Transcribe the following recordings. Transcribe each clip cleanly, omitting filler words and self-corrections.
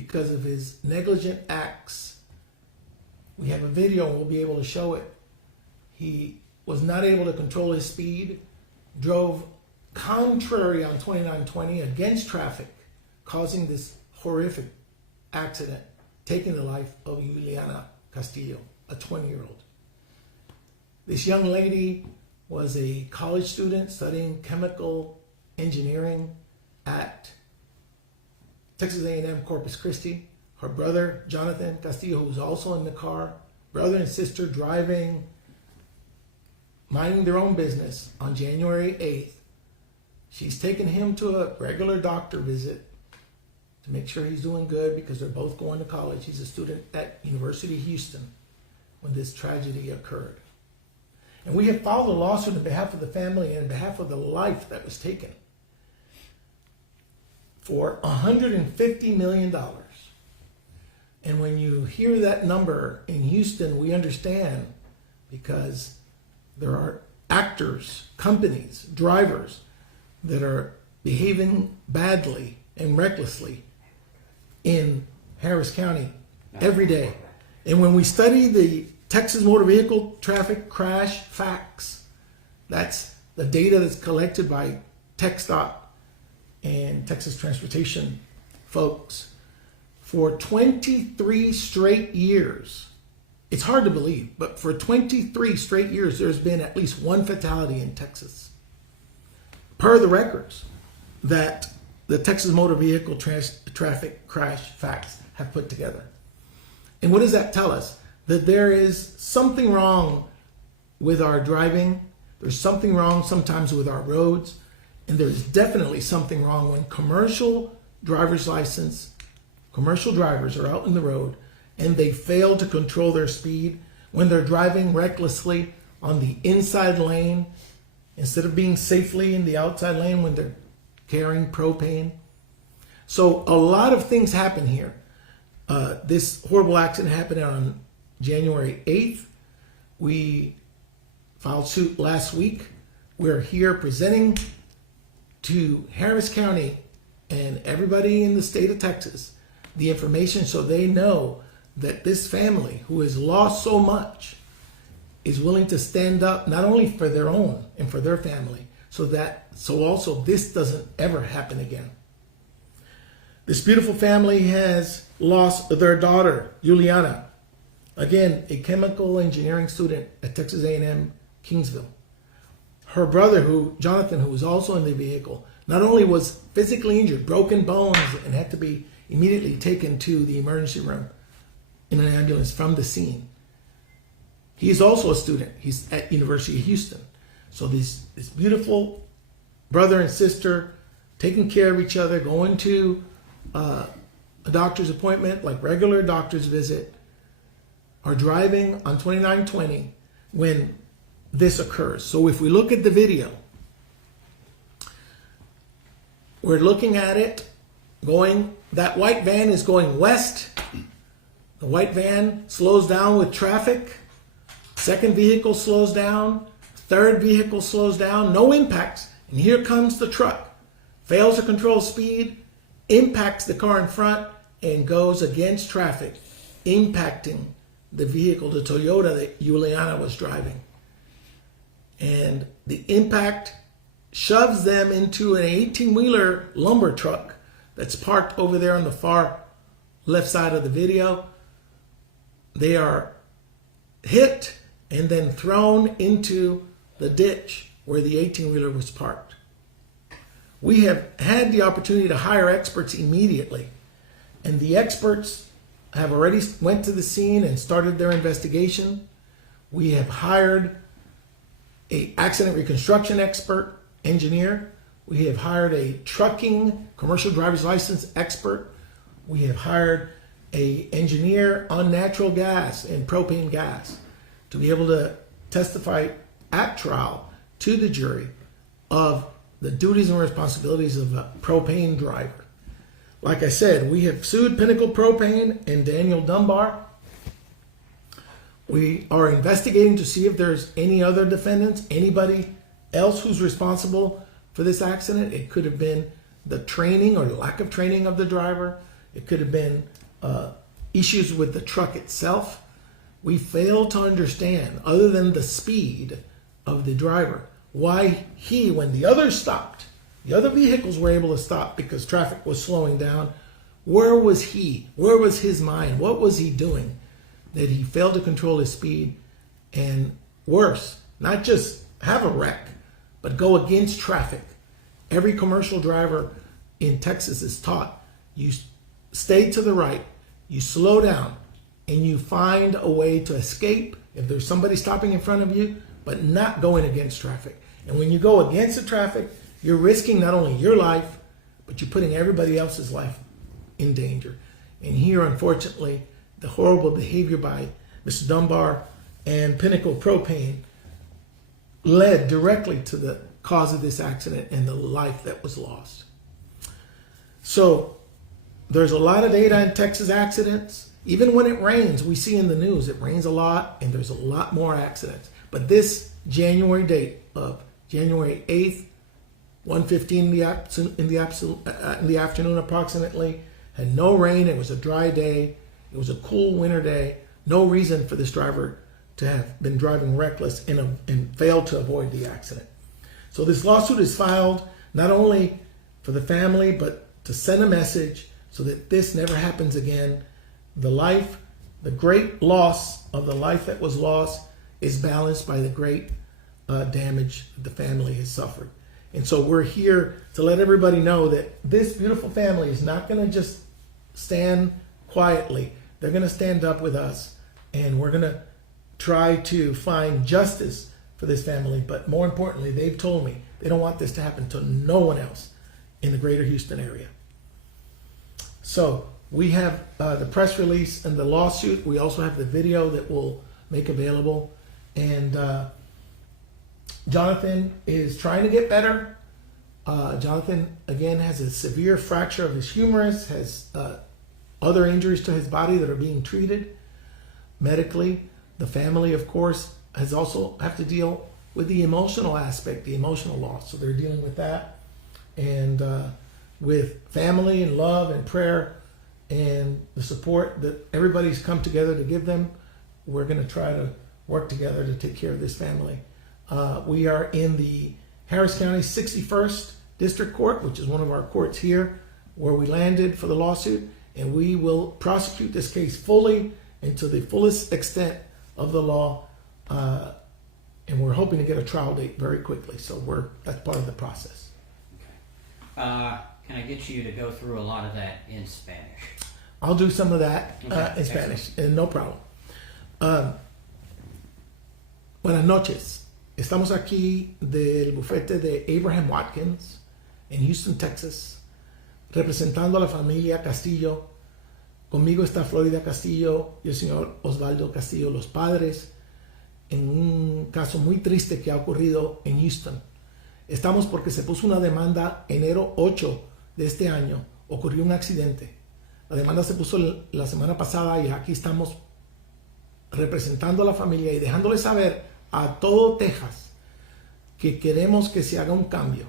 because of his negligent acts. We have a video and we'll be able to show it. He was not able to control his speed, drove contrary on 2920 against traffic, causing this horrific accident, taking the life of Juliana Castillo, a 20-year-old. This young lady was a college student studying chemical engineering at Texas A&M Corpus Christi. Her brother, Jonathan Castillo, who was also in the car, brother and sister driving, minding their own business on January 8th. She's taken him to a regular doctor visit to make sure he's doing good because they're both going to college. He's a student at University of Houston when this tragedy occurred. And we have filed a lawsuit on behalf of the family and on behalf of the life that was taken for $150 million. And when you hear that number in Houston, we understand, because there are actors, companies, drivers that are behaving badly and recklessly in Harris County every day. And when we study the Texas Motor Vehicle Traffic Crash Facts, that's the data that's collected by TxDOT and Texas Transportation folks, for 23 straight years. It's hard to believe, but for 23 straight years, there's been at least one fatality in Texas, per the records that the Texas Motor Vehicle Traffic Crash Facts have put together. And what does that tell us? That there is something wrong with our driving. There's something wrong sometimes with our roads. And there's definitely something wrong when commercial drivers are out in the road and they fail to control their speed, when they're driving recklessly on the inside lane instead of being safely in the outside lane when they're carrying propane. So a lot of things happen here. This horrible accident happened on January 8th. We filed suit last week. We're here presenting to Harris County and everybody in the state of Texas the information so they know that this family who has lost so much is willing to stand up not only for their own and for their family, so also this doesn't ever happen again. This beautiful family has lost their daughter, Juliana, again, a chemical engineering student at Texas A&M Kingsville. Her brother, Jonathan, who was also in the vehicle, not only was physically injured, broken bones, and had to be immediately taken to the emergency room in an ambulance from the scene. He's also a student. He's at University of Houston. So this beautiful brother and sister taking care of each other, going to a doctor's appointment, like regular doctor's visit, are driving on 2920 when this occurs. So if we look at the video, we're looking at it that white van is going west. The white van slows down with traffic. Second vehicle slows down. Third vehicle slows down. No impacts. And here comes the truck. Fails to control speed, impacts the car in front, and goes against traffic, impacting the vehicle, the Toyota that Juliana was driving. And the impact shoves them into an 18-wheeler lumber truck that's parked over there on the far left side of the video. They are hit and then thrown into the ditch where the 18-wheeler was parked. We have had the opportunity to hire experts immediately, and the experts have already went to the scene and started their investigation. We have hired an accident reconstruction expert, engineer. We have hired a trucking commercial driver's license expert. We have hired an engineer on natural gas and propane gas to be able to testify at trial to the jury of the duties and responsibilities of a propane driver. Like I said, we have sued Pinnacle Propane and Daniel Dunbar. We are investigating to see if there's any other defendants, anybody else who's responsible for this accident. It could have been the training or the lack of training of the driver. It could have been issues with the truck itself. We fail to understand, other than the speed of the driver, why he, when the others stopped, the other vehicles were able to stop because traffic was slowing down. Where was he? Where was his mind? What was he doing that he failed to control his speed? And worse, not just have a wreck, but go against traffic. Every commercial driver in Texas is taught, you stay to the right, you slow down, and you find a way to escape if there's somebody stopping in front of you, but not going against traffic. And when you go against the traffic, you're risking not only your life, but you're putting everybody else's life in danger. And here, unfortunately, the horrible behavior by Mr. Dunbar and Pinnacle Propane led directly to the cause of this accident and the life that was lost. So there's a lot of data in Texas accidents. Even when it rains, we see in the news, it rains a lot and there's a lot more accidents. But this January date of January 8th, 1:15 in the afternoon approximately, had no rain. It was a dry day. It was a cool winter day. No reason for this driver to have been driving reckless and failed to avoid the accident. So this lawsuit is filed not only for the family, but to send a message so that this never happens again. The great loss of the life that was lost is balanced by the great damage the family has suffered. And so we're here to let everybody know that this beautiful family is not going to just stand quietly. They're going to stand up with us, and we're going to try to find justice for this family. But more importantly, they've told me they don't want this to happen to no one else in the greater Houston area. So we have the press release and the lawsuit. We also have the video that we'll make available. And Jonathan is trying to get better. Jonathan, again, has a severe fracture of his humerus, has other injuries to his body that are being treated medically. The family, of course, has also have to deal with the emotional aspect, the emotional loss. So they're dealing with that. And with family and love and prayer and the support that everybody's come together to give them, we're going to try to work together to take care of this family. We are in the Harris County 61st District Court, which is one of our courts here, where we landed for the lawsuit, and we will prosecute this case fully and to the fullest extent of the law, and we're hoping to get a trial date very quickly. So that's part of the process. Okay. Can I get you to go through a lot of that in Spanish? I'll do some of that in Spanish, no problem. Buenas noches. Estamos aquí del bufete de Abraham Watkins en Houston, Texas, representando a la familia Castillo. Conmigo está Florida Castillo y el señor Osvaldo Castillo, los padres, en un caso muy triste que ha ocurrido en Houston. Estamos porque se puso una demanda enero 8 de este año. Ocurrió un accidente. La demanda se puso la semana pasada y aquí estamos representando a la familia y dejándole saber a todo Texas que queremos que se haga un cambio.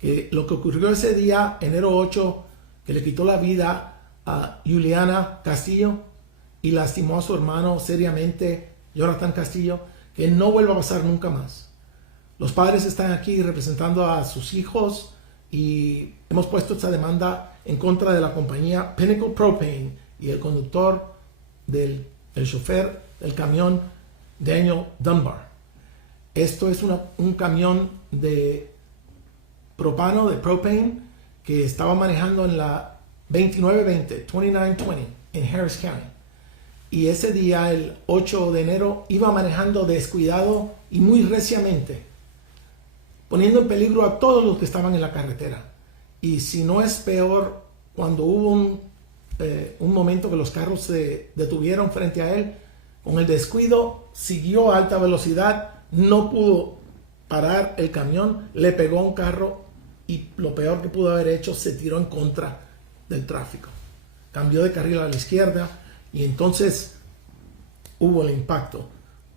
Que lo que ocurrió ese día, enero 8, que le quitó la vida a Juliana Castillo y lastimó a su hermano seriamente, Jonathan Castillo, que no vuelva a pasar nunca más. Los padres están aquí representando a sus hijos y hemos puesto esta demanda en contra de la compañía Pinnacle Propane y el conductor el chofer del camión Daniel Dunbar. Esto es un camión de propano, de propane, que estaba manejando en la 2920 en Harris County. Y ese día, el 8 de enero, iba manejando descuidado y muy reciamente, poniendo en peligro a todos los que estaban en la carretera. Y si no es peor, cuando hubo un momento que los carros se detuvieron frente a él, con el descuido siguió a alta velocidad, no pudo parar el camión, le pegó a un carro y lo peor que pudo haber hecho, se tiró en contra del tráfico. Cambió de carril a la izquierda y entonces hubo el impacto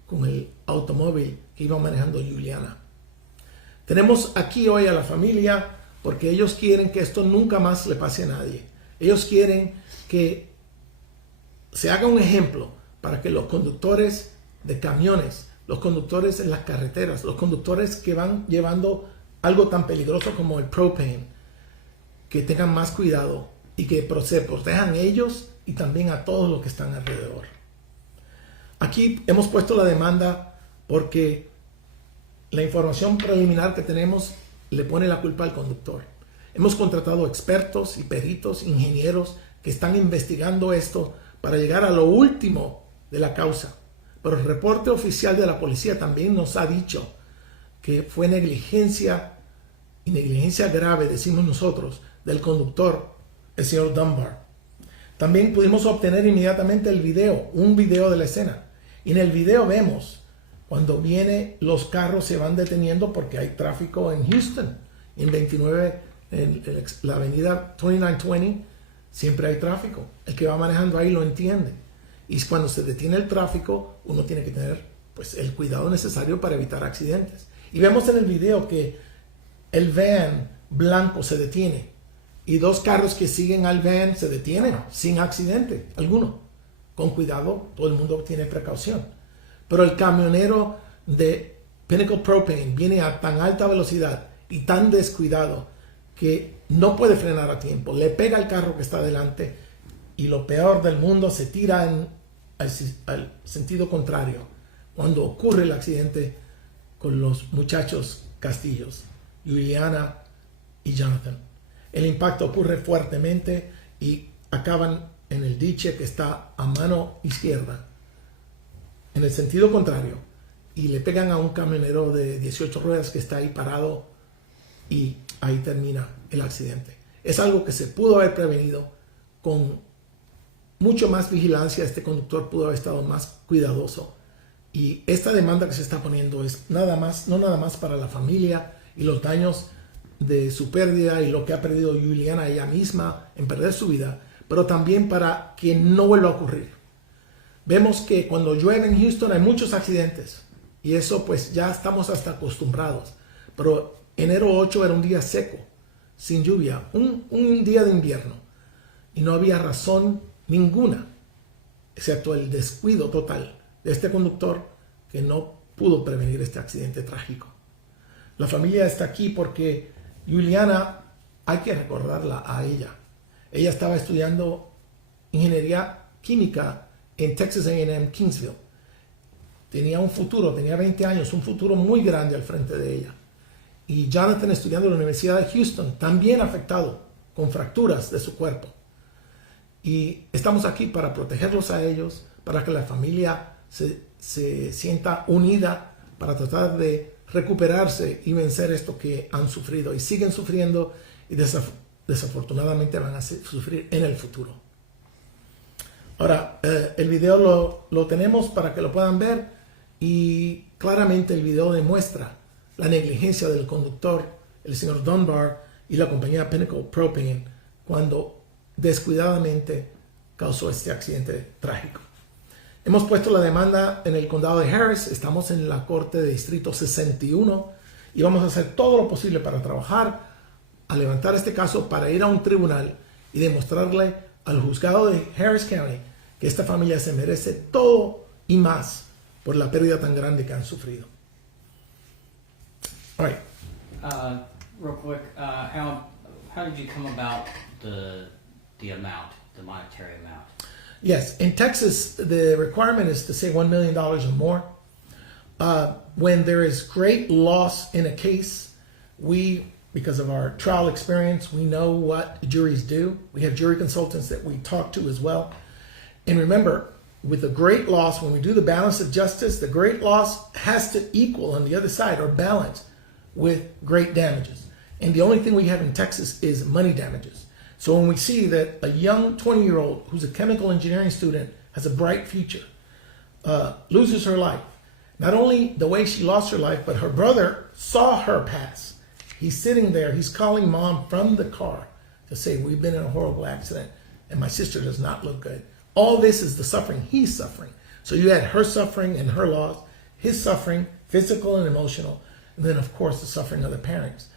con el automóvil que iba manejando Juliana. Tenemos aquí hoy a la familia porque ellos quieren que esto nunca más le pase a nadie. Ellos quieren que se haga un ejemplo para que los conductores de camiones, los conductores en las carreteras, los conductores que van llevando algo tan peligroso como el propane, que tengan más cuidado y que se protejan ellos y también a todos los que están alrededor. Aquí hemos puesto la demanda porque la información preliminar que tenemos le pone la culpa al conductor. Hemos contratado expertos y peritos, ingenieros que están investigando esto para llegar a lo último de la causa. Pero el reporte oficial de la policía también nos ha dicho que fue negligencia y negligencia grave, decimos nosotros, del conductor, el señor Dunbar. También pudimos obtener inmediatamente el video, un video de la escena. Y en el video vemos cuando los carros se van deteniendo porque hay tráfico en Houston. En 29, en la avenida 2920, siempre hay tráfico. El que va manejando ahí lo entiende. Y cuando se detiene el tráfico, uno tiene que tener pues, el cuidado necesario para evitar accidentes. Y vemos en el video que el van blanco se detiene y dos carros que siguen al van se detienen sin accidente alguno. Con cuidado, todo el mundo tiene precaución. Pero el camionero de Pinnacle Propane viene a tan alta velocidad y tan descuidado que no puede frenar a tiempo. Le pega al carro que está adelante y lo peor del mundo, se tira al sentido contrario cuando ocurre el accidente con los muchachos Castillos, Juliana y Jonathan. El impacto ocurre fuertemente y acaban en el diche que está a mano izquierda, en el sentido contrario, y le pegan a un camionero de 18 ruedas que está ahí parado y ahí termina el accidente. Es algo que se pudo haber prevenido con mucho más vigilancia. Este conductor pudo haber estado más cuidadoso. Y esta demanda que se está poniendo es no nada más para la familia y los daños de su pérdida y lo que ha perdido Juliana ella misma en perder su vida, pero también para que no vuelva a ocurrir. Vemos que cuando llueve en Houston hay muchos accidentes y eso pues ya estamos hasta acostumbrados. Pero enero 8 era un día seco, sin lluvia, un día de invierno y no había razón ninguna, excepto el descuido total de este conductor que no pudo prevenir este accidente trágico. La familia está aquí porque Juliana, hay que recordarla a ella. Ella estaba estudiando ingeniería química en Texas A&M Kingsville. Tenía un futuro, tenía 20 años, un futuro muy grande al frente de ella. Y Jonathan, estudiando en la Universidad de Houston, también afectado con fracturas de su cuerpo. Y estamos aquí para protegerlos a ellos, para que la familia se sienta unida, para tratar de recuperarse y vencer esto que han sufrido y siguen sufriendo y desafortunadamente van a sufrir en el futuro. Ahora, el video lo tenemos para que lo puedan ver y claramente el video demuestra la negligencia del conductor, el señor Dunbar y la compañía Pinnacle Propane cuando descuidadamente causó este accidente trágico. Hemos puesto la demanda en el condado de Harris, estamos en la corte de distrito 61 y vamos a hacer todo lo posible para trabajar a levantar este caso para ir a un tribunal y demostrarle al juzgado de Harris County que esta familia se merece todo y más por la pérdida tan grande que han sufrido. All right. Real quick, how did you come about the amount, the monetary amount? Yes, in Texas, the requirement is to say $1 million or more. When there is great loss in a case, because of our trial experience, we know what juries do. We have jury consultants that we talk to as well. And remember, with a great loss, when we do the balance of justice, the great loss has to equal on the other side or balance with great damages. And the only thing we have in Texas is money damages. So when we see that a young 20-year-old who's a chemical engineering student has a bright future, loses her life, not only the way she lost her life, but her brother saw her pass. He's sitting there, he's calling mom from the car to say, we've been in a horrible accident and my sister does not look good. All this is the suffering he's suffering. So you had her suffering and her loss, his suffering, physical and emotional, and then of course the suffering of the parents.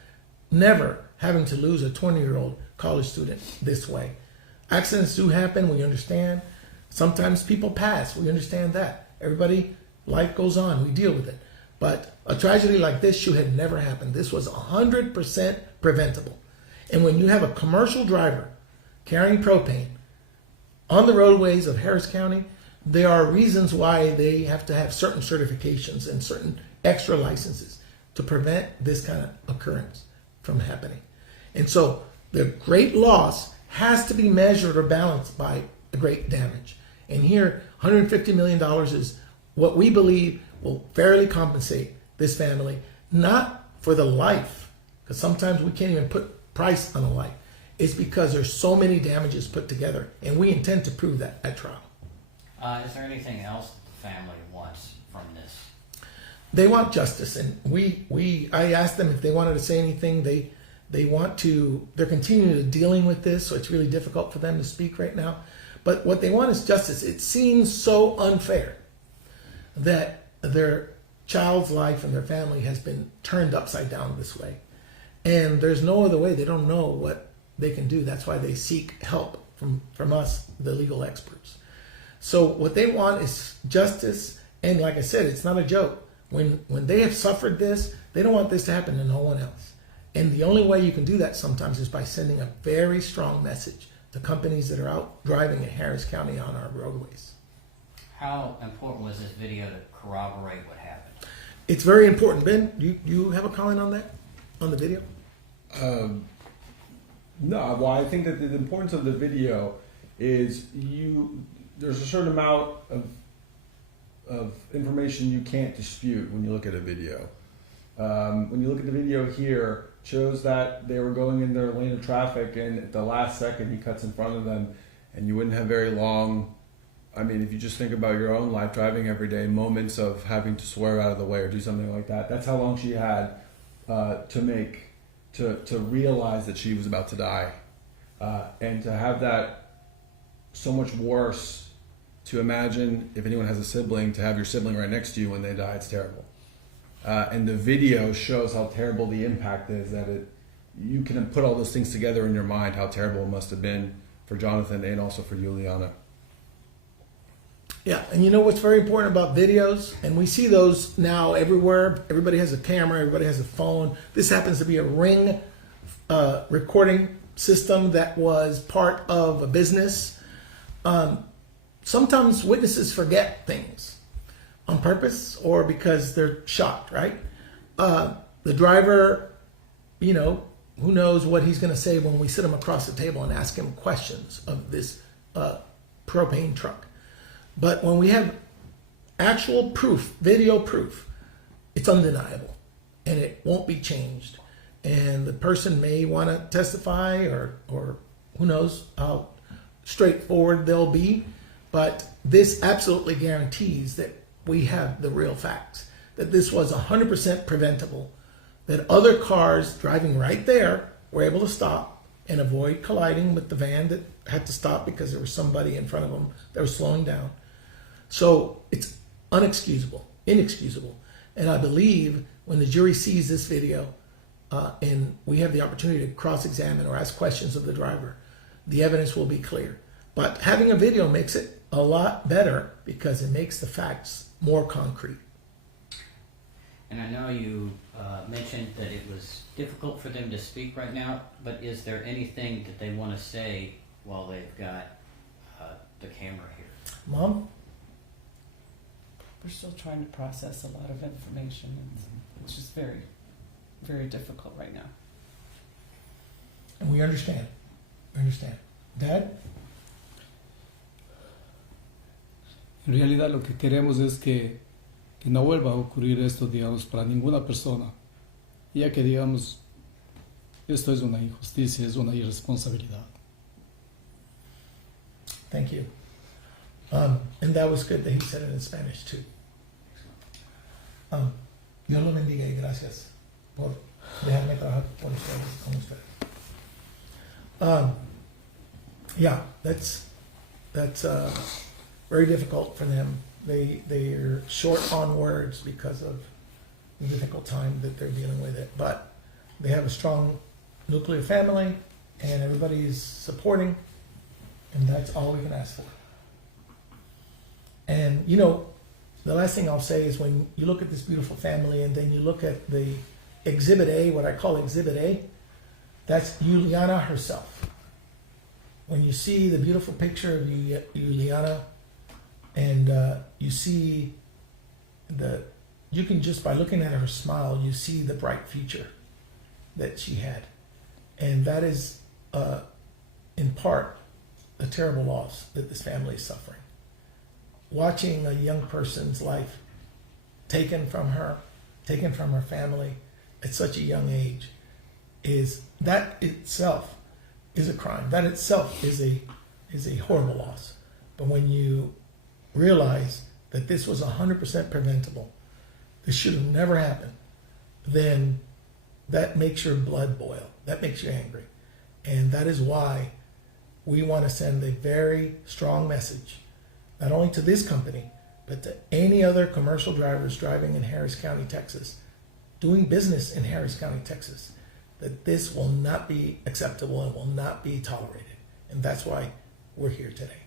Never having to lose a 20-year-old college student this way. Accidents do happen, we understand. Sometimes people pass, we understand that. Everybody, life goes on, we deal with it. But a tragedy like this should have never happened. This was 100% preventable. And when you have a commercial driver carrying propane on the roadways of Harris County, there are reasons why they have to have certain certifications and certain extra licenses to prevent this kind of occurrence from happening. And so the great loss has to be measured or balanced by a great damage. And here, $150 million is what we believe will fairly compensate this family, not for the life, because sometimes we can't even put price on a life. It's because there's so many damages put together, and we intend to prove that at trial. Is there anything else the family wants from this? They want justice, and I asked them if they wanted to say anything. They're continuing to dealing with this, so it's really difficult for them to speak right now. But what they want is justice. It seems so unfair that their child's life and their family has been turned upside down this way. And there's no other way. They don't know what they can do. That's why they seek help from us, the legal experts. So what they want is justice. And like I said, it's not a joke. When they have suffered this, they don't want this to happen to no one else. And the only way you can do that sometimes is by sending a very strong message to companies that are out driving in Harris County on our roadways. How important was this video to corroborate what happened? It's very important. Ben, you have a comment on that, on the video? No, well, I think that the importance of the video is there's a certain amount of information you can't dispute when you look at a video. When you look at the video here, it shows that they were going in their lane of traffic, and at the last second he cuts in front of them, and you wouldn't have very long. I mean, if you just think about your own life, driving every day, moments of having to swerve out of the way or do something like that, that's how long she had to realize that she was about to die. And to have that so much worse, to imagine if anyone has a sibling, to have your sibling right next to you when they die, it's terrible. And the video shows how terrible the impact is, that you can put all those things together in your mind, how terrible it must have been for Jonathan and also for Juliana. Yeah, and you know what's very important about videos? And we see those now everywhere. Everybody has a camera, everybody has a phone. This happens to be a Ring recording system that was part of a business. Sometimes witnesses forget things on purpose or because they're shocked, right? The driver, who knows what he's going to say when we sit him across the table and ask him questions of this propane truck. But when we have actual proof, video proof, it's undeniable and it won't be changed. And the person may want to testify or who knows how straightforward they'll be. But this absolutely guarantees that we have the real facts, that this was 100% preventable, that other cars driving right there were able to stop and avoid colliding with the van that had to stop because there was somebody in front of them that was slowing down. So it's inexcusable. And I believe when the jury sees this video and we have the opportunity to cross-examine or ask questions of the driver, the evidence will be clear. But having a video makes it a lot better because it makes the facts more concrete. And I know you mentioned that it was difficult for them to speak right now, but is there anything that they want to say while they've got the camera here? Mom? We're still trying to process a lot of information. It's just very, very difficult right now. And we understand. Dad? En realidad lo que queremos es que no vuelva a ocurrir esto, digamos, para ninguna persona, ya que, digamos, esto es una injusticia, es una irresponsabilidad. Thank you. And that was good that he said it in Spanish too. Dios lo bendiga y gracias por dejarme trabajar con ustedes. Yeah, that's very difficult for them. They're short on words because of the difficult time that they're dealing with it. But they have a strong nuclear family, and everybody is supporting. And that's all we can ask for. And, you know, the last thing I'll say is when you look at this beautiful family and then you look at the Exhibit A, what I call Exhibit A, that's Juliana herself. When you see the beautiful picture of Juliana and you see you can just by looking at her smile, you see the bright future that she had. And that is in part a terrible loss that this family is suffering. Watching a young person's life taken from her family at such a young age that itself is a crime. That itself is a horrible loss. But when you realize that this was 100% preventable, this should have never happened, then that makes your blood boil. That makes you angry. And that is why we want to send a very strong message, not only to this company, but to any other commercial drivers driving in Harris County, Texas, doing business in Harris County, Texas, that this will not be acceptable and will not be tolerated. And that's why we're here today.